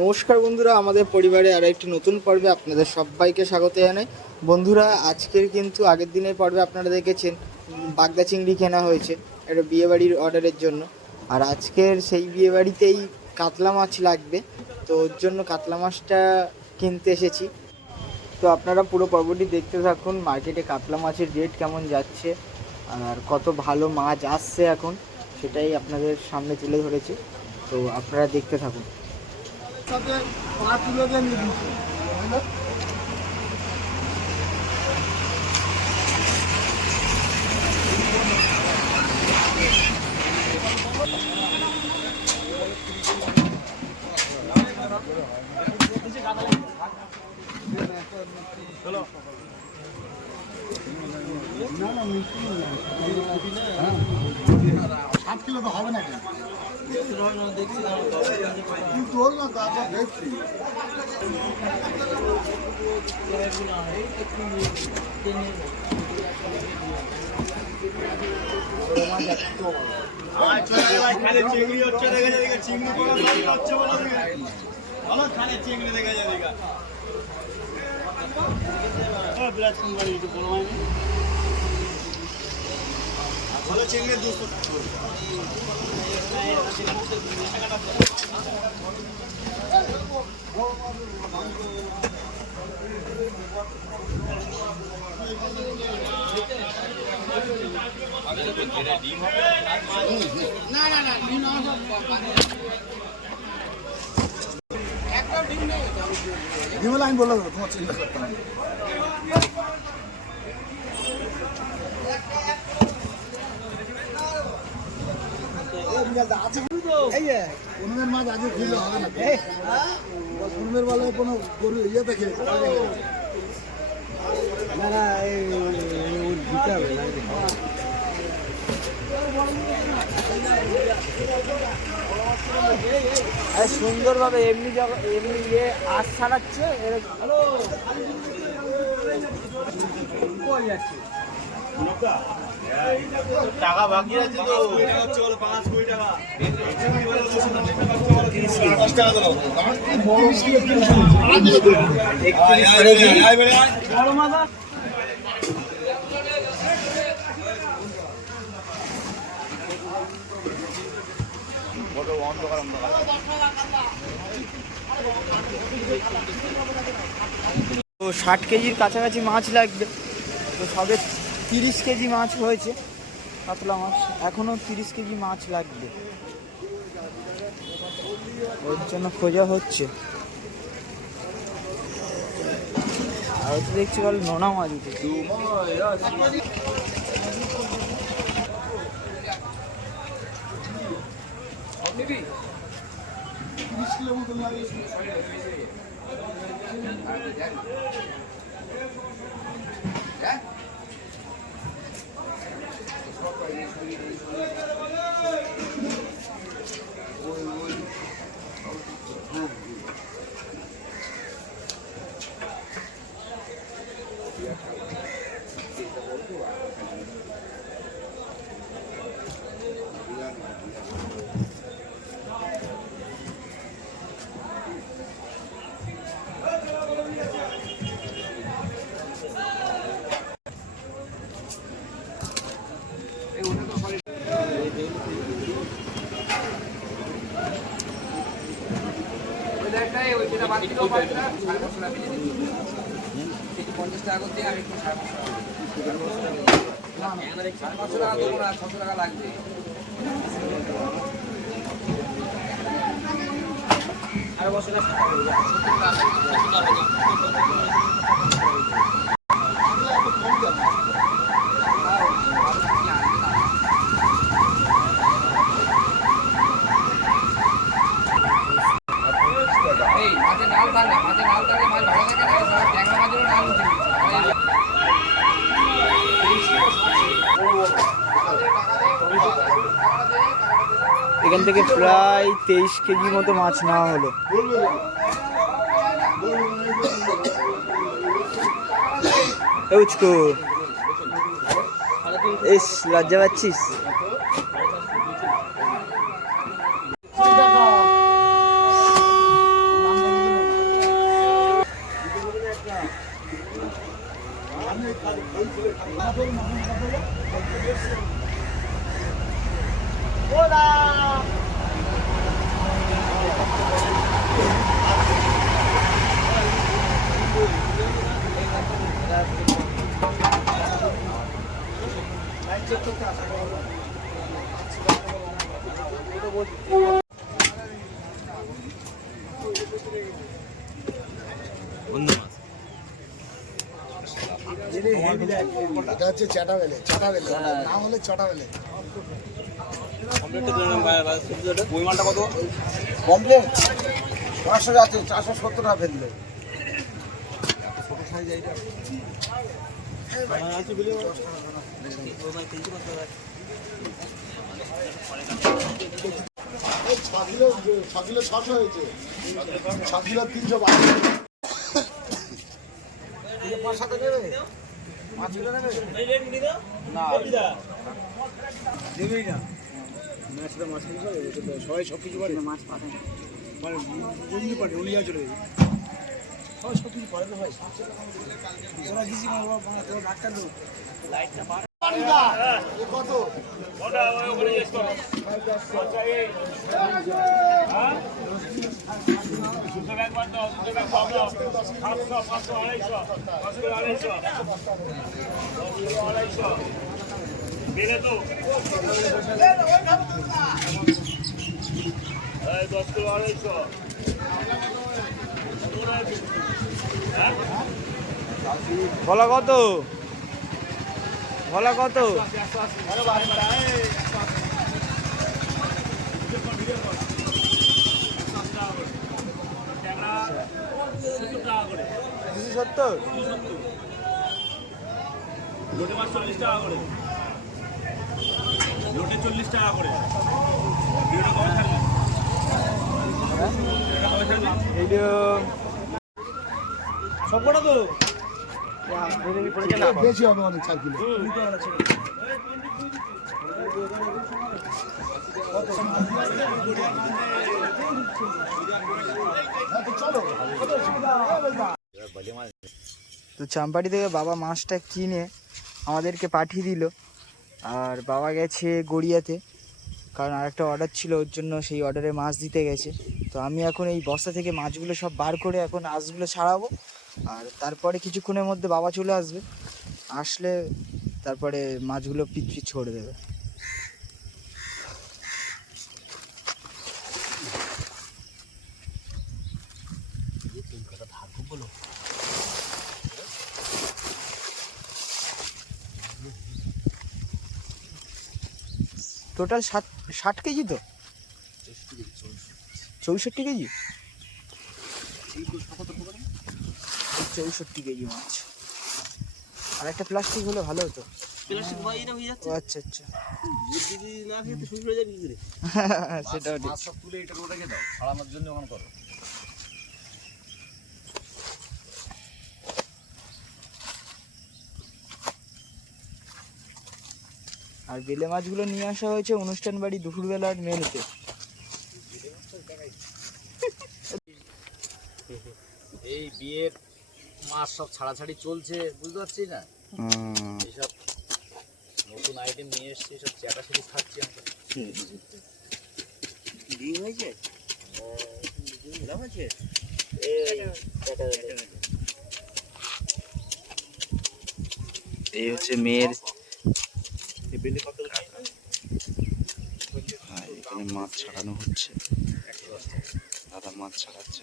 নমস্কার বন্ধুরা, আমাদের পরিবারে আর একটি নতুন পর্বে আপনাদের সবাইকে স্বাগত জানাই। বন্ধুরা, আজকের কিন্তু আগের দিনের পর্বে আপনারা দেখেছেন, বাগদা চিংড়ি কেনা হয়েছে, একটা বিয়েবাড়ির অর্ডারের জন্য। আর আজকের সেই বিয়েবাড়িতেই কাতলা মাছ লাগবে, তো ওর জন্য কাতলা মাছটা কিনতে এসেছি। তো আপনারা পুরো পর্বটি দেখতে থাকুন। মার্কেটে কাতলা মাছের রেট কেমন যাচ্ছে আর কত ভালো মাছ আসছে এখন, সেটাই আপনাদের সামনে তুলে ধরেছি। তো আপনারা দেখতে থাকুন সাথে পা তুলে দেন দিচ্ছে না না মিষ্টি না সাত কিলো তো হবে না কিন্তু ওর না তারপর দেখছি চিংড়ি দেখে দেখে চিংড়ি হচ্ছে বলে খানে চিংড়ি দেখে হয়নি ভালো চিংড়ি দুশো ডিমের লাইন বলে দেবো তোমার চিন্তা করতে হবে পনেমের মাছ আজকে খেলে হবে না। পনেমের বেলায় কোনো গরু ইয়েতে খেয়েছে আরে সুন্দরভাবে এমনি এমনি ইয়ে আশ ছাড়াচ্ছে হ্যালো। টাকা বাকি আছে তো। ষাট কেজির কাছাকাছি মাছ লাগবে। তো সবে তিরিশ কেজি মাছ হয়েছে কাতলা মাছ। এখনও তিরিশ কেজি মাছ লাগবে। ওর জন্য খোঁজা হচ্ছে। আর তো দেখছি বল নোনা মাছ উঠেছে। মতন লাগে পঞ্চাশ টাকা করতে আমি একটু সাড়ে ছশো টাকা লাগবে এই মাঝে নাল থাকে মাঝে নাল থাকে মাছ ভালো থাকে না সব ট্যাংরা মাছেরও নাল উঠে গেছে। এখান থেকে প্রায় তেইশ কেজি মতো মাছ নেওয়া হলো। ইস লজ্জা পাচ্ছিস? হচ্ছে চাটা বেলে চাটা বেলে নাম হলে চাটা বেলে কমপ্লেন পাঁচশো আছে চারশো সত্তর টাকা ফেললে ছ কিলো ছশো হয়েছে ছ কিলো তিনশো বারো পাঁচ সাথে নেবে পাঁচ কিলো নেবে? দেবেই না মাছটা মাছ সবাই সব কিছু পারে মাছ পাঠায় মানে বুঝলি পারে উলিয়া চলে যাবে সবাই সব কিছু পারে তো ভাই ওরা কিছু না ওরা তোর ডাক্তার লোক কত? ভোলা কত? দুশো সত্তর? লোটে মাছ চল্লিশ টাকা করে লোটে চল্লিশ টাকা করে ভিডিওটা কবে ছাড়বে ভিডিওটা কবে ছাড়বে ভিডিও সবকটা তো? বেশি হবে অনেক চার কিলো। তো চাম্পাটি থেকে বাবা মাছটা কিনে আমাদেরকে পাঠিয়ে দিল। আর বাবা গেছে গড়িয়াতে কারণ আরেকটা অর্ডার ছিল ওর জন্য সেই অর্ডারে মাছ দিতে গেছে। তো আমি এখন এই বস্তা থেকে মাছগুলো সব বার করে এখন আঁশগুলো ছাড়াবো। আর তারপরে কিছুক্ষণের মধ্যে বাবা চলে আসবে। আসলে তারপরে মাছগুলো পিচ পিচ করে দেবে। টোটাল ষাট ষাট কেজি তো? চৌষট্টি কেজি চৌষট্টি কেজি মাছ। আর একটা প্লাস্টিক হলে ভালো হতো। ও আচ্ছা আচ্ছা। সেটাও ঠিক। সব তুলে এটা রেখে দাও ছাড়ানোর জন্য ওখানে করো। আর বেলে মাছগুলো নিয়ে আসা হয়েছে অনুষ্ঠান বাড়ি দুপুরবেলার মেনুতে এই বিয়ের মাছ সব ছাড়াছাড়ি চলছে বুঝতে পারছি না? এইসব নতুন আইটেম নিয়ে এসছে সব চ্যাটাছাড়ি খাচ্ছি আমরা। এই হচ্ছে মেয়ের হ্যাঁ, এখানে মাছ ছাড়ানো হচ্ছে। দাদা মাছ ছাড়াচ্ছে।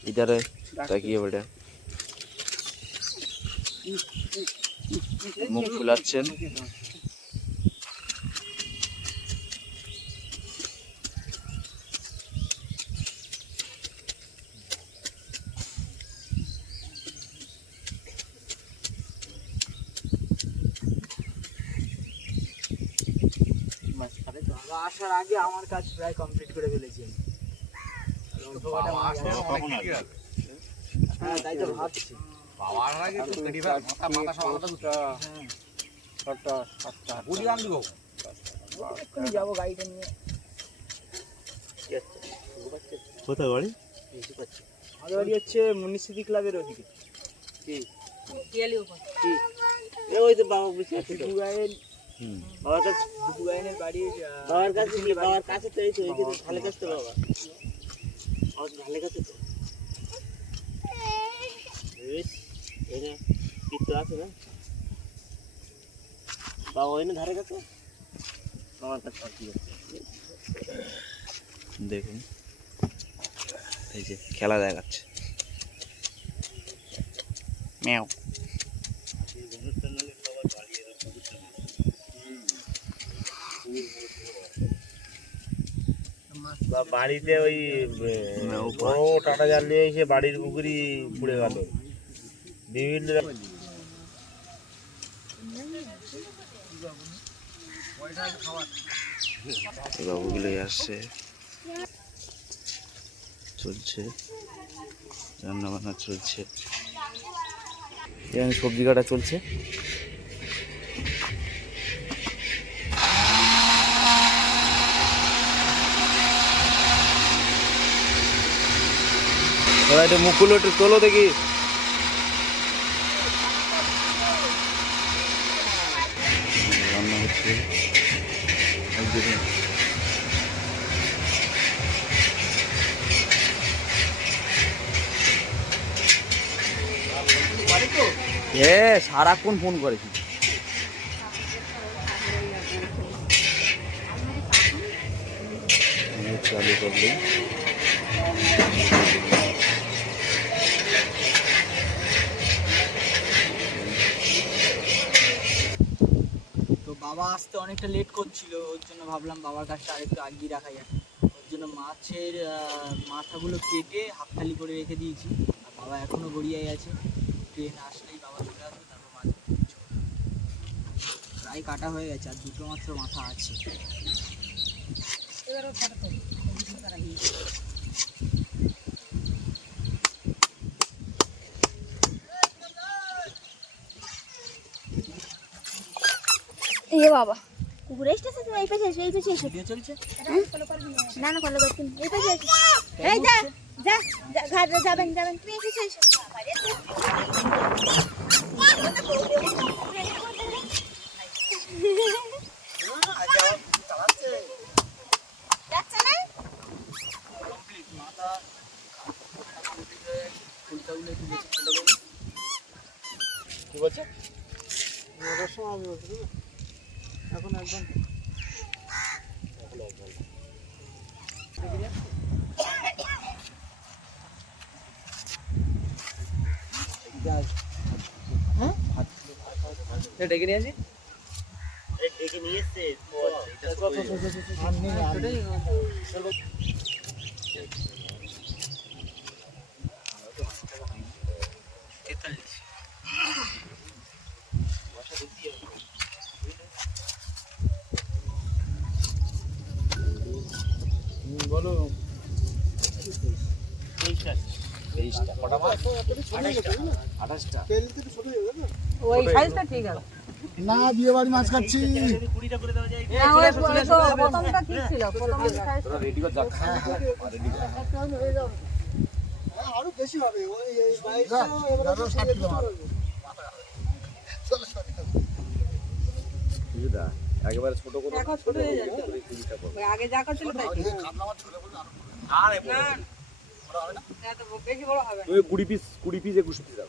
বাচ্চা ইধারে তাকিয়ে বেটা মুখ ফুলাচ্ছেন আসার আগে আমার কাজ প্রায় কমপ্লিট করে ফেলেছি কোথায় বাড়ি আমাদের বাড়ি হচ্ছে মুনিসিপি ক্লাবের ওদিকে কি ওই তো বাবা বাবার কাছে বাবার কাছে বাবার কাছে তো এই কাছে তো বাবা। আমার ঢালে কাছে তো? আছে না? ওই না ধারে গেছে? দেখুন। এই যে খেলা দেখাচ্ছে। ম্যাও। বা বাড়িতে ওই বড় টাটা জাল নিয়ে এসে বাড়ির পুকুরি পুড়ে গেল। বিভিন্ন বাবুগুলোই আসছে। চলছে। রান্না বান্না চলছে। এখানে সবজি কাটা চলছে। ওরা একটু মুখগুলো একটু তোলো দেখি। এ সারাক্ষণ ফোন করেছি। চালু করল বাবা আসতে অনেকটা লেট করছিল, ওর জন্য ভাবলাম বাবার কাজটা আরেকটু আগিয়ে রাখা যায় ওর জন্য মাছের মাথাগুলো কেটে হাফখালি করে রেখে দিয়েছি। আর বাবা এখনও গড়িয়াই আছে। ট্রেন আসলেই বাবা চলে আসবে, তারপর মাছ প্রায় কাটা হয়ে গেছে, আর দুটো মাত্র মাথা আছে। এ বাবা। ঘুরে এসেছে তুমি এই পাশে এসে এই পাশে এসে। ভিডিও চলছে? না না ফলো করছি এই পাশে এসে। এই যা যা যা, ঘাটে যাবেন যাবেন। তুমি এসে। এসো যাচ্ছে না কমপ্লিট মাথা কমপ্লিট হয়ে গেছে ফুলকাগুলো একটু বেশি ফেলে দেবো কি বলছে এখন একদম ডেকে নিয়ে আসি? ডেকে নিয়ে এসছে আঠাশটা। ওই সাইজটা ঠিক আছে। না বিয়ে বাড়ি মাছ খাচ্ছি। আরও বেশি হবে। ওই একেবারে ছোট করে ছোট হয়ে যাচ্ছে ওই আগে যা করছিল তাই ঠিক। না এত বেশি বড় হবে তুমি কুড়ি পিস কুড়ি পিস একুশ পিস দাও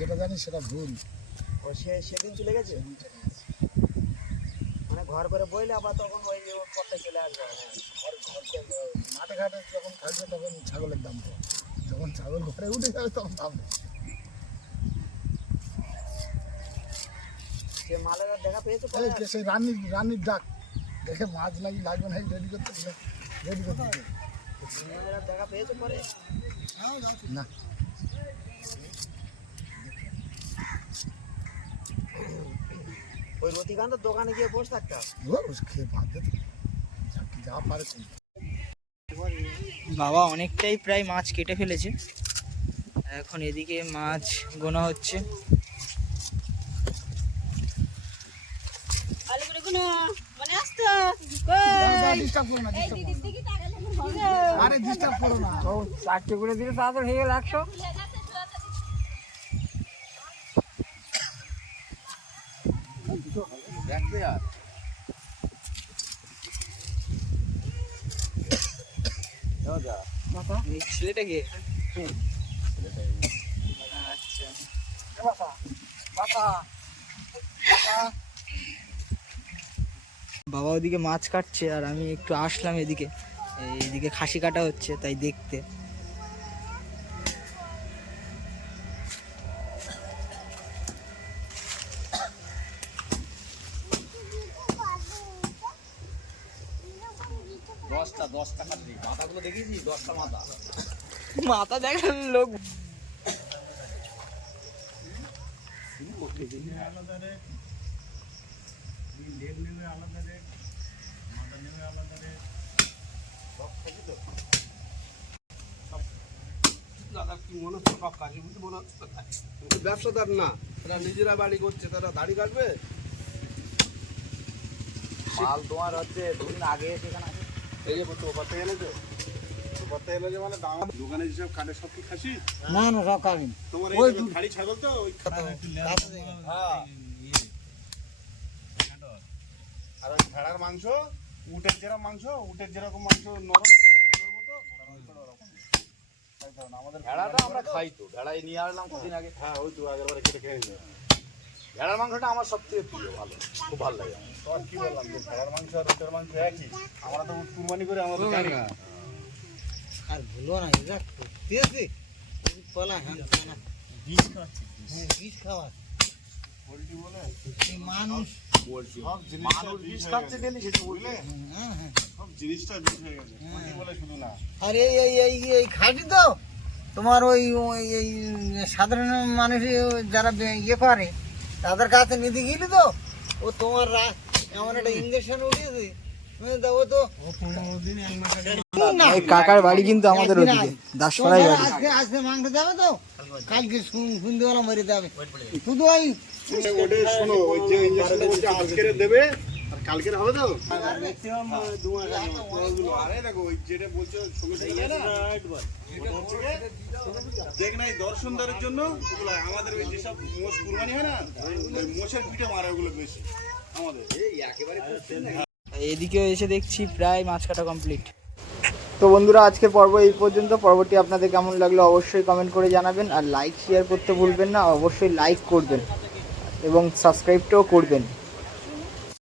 যেটা জানি সেটা ভুল। ও সে সেদিন চলে গেছে? মানে ঘর করে বইলে আবার তখন ওই পথে চলে আসবে। ঘর ঘর মাঠে ঘাটে যখন থাকবে তখন ছাগলের দাম কম। যখন ছাগল ঘরে উঠে যাবে তখন দাম সেই রানীর ডাক। দেখে মাছ লাগি লাগবে না রেডি করতে রেডি করতে। দেখা পেয়েছে পরে? না। ওই রতিকান্তর দোকানে গিয়ে বসে থাকতে হবে। বাদ দে যা পারে বাবা অনেকটাই প্রায় মাছ কেটে ফেলেছে। এখন এদিকে মাছ গোনা হচ্ছে। মনে আসতো? করো না আরে ডিস্টার্ব করো না। চারটে করে দিলে তাড়াতাড়ি হয়ে গেল একশো। আর এই ছেলেটাকে বাবা ওদিকে মাছ কাটছে আর আমি একটু আসলাম এদিকে। এইদিকে খাসি কাটা হচ্ছে তাই দেখতে। দশ টাকার দিই মাথাগুলো দেখিয়েছি দশটা মাথা। মাথা দেখার লোক। দাদা কি মনে হচ্ছে? সব কাজে বুঝতে মনে হচ্ছে ব্যবসাদার না। তারা নিজেরা বাড়ি করছে তারা দাড়ি কাটবে? মাল তোমার হচ্ছে দুদিন আগে সেখানে এই যে তো মানে দাম। দোকানে যেসব কাটে সব কি খাসি? না না সব কামিন তোমার ওই খাড়ি ছাগল তো ওই হ্যাঁ আর ওই ভেড়ার মাংস উটের যেরকম মাংস উটের যেরকম মাংস নরম আমাদের ভেড়াটা আমরা খাই তো ভেড়াই নিয়ে আসলাম কিছুদিন আগে। হ্যাঁ ওই তো আগের বারে কেটে খেয়ে নিয়ে ভেড়ার মাংসটা আমার সবথেকে প্রিয় ভালো খুব ভালো লাগে। তোমার কি বললাম যে ভেড়ার মাংস আর উটের মাংস একই? আমরা তো কুরবানি করে আমরা তো জানি আর ভুলো না এটা আছে? পলা হ্যাঁ বিষ খাওয়াচ্ছে হ্যাঁ বিষ খাওয়া। পোলট্রি বলে? মানুষ। সব জিনিসটা মানুষ বিষ বিষ হয়ে খাচ্ছে গেছে। সেটা বুঝলে? হ্যাঁ হ্যাঁ। সব জিনিসটা বিষ হয়ে গেছে। পোলট্রি বলে শুধু না। আর এই এই এই এই খাঁটি তো? তোমার ওই ওই এই সাধারণ মানুষ যারা ইয়ে করে তাদের কাছে নিতে গেলি তো? ও তোমার রা- এমন একটা ইঞ্জেকশন উঠিয়েছে। তুমি তো ও তো না, এই কাকার বাড়ি কিন্তু আমাদের ওদিকে তোমার বাড়ি। আজকে আজকে মাংস যাবে তো? কালকে সন্ধ্যেবেলা মরে যাবে। শুধু ওই ওটা শোনো ওই যে ইঞ্জেকশন আজকে দেবে কালকের হবে তো? আরে দেখো ওই যেটা বলছো না দর্শনদারের জন্য আমাদের ওই যেসব মোষ কুরবানি হয় না ওই মোষের পিঠে মারে ওগুলো বেশি আমাদের। এদিকেও এসে দেখছি প্রায় মাছ কাটা কমপ্লিট তো বন্ধুরা আজকের পর্ব এই পর্যন্ত। পর্বটি আপনাদের কেমন লাগল অবশ্যই কমেন্ট করে জানাবেন আর লাইক শেয়ার করতে ভুলবেন না অবশ্যই লাইক করবেন এবং সাবস্ক্রাইবটাও করবেন।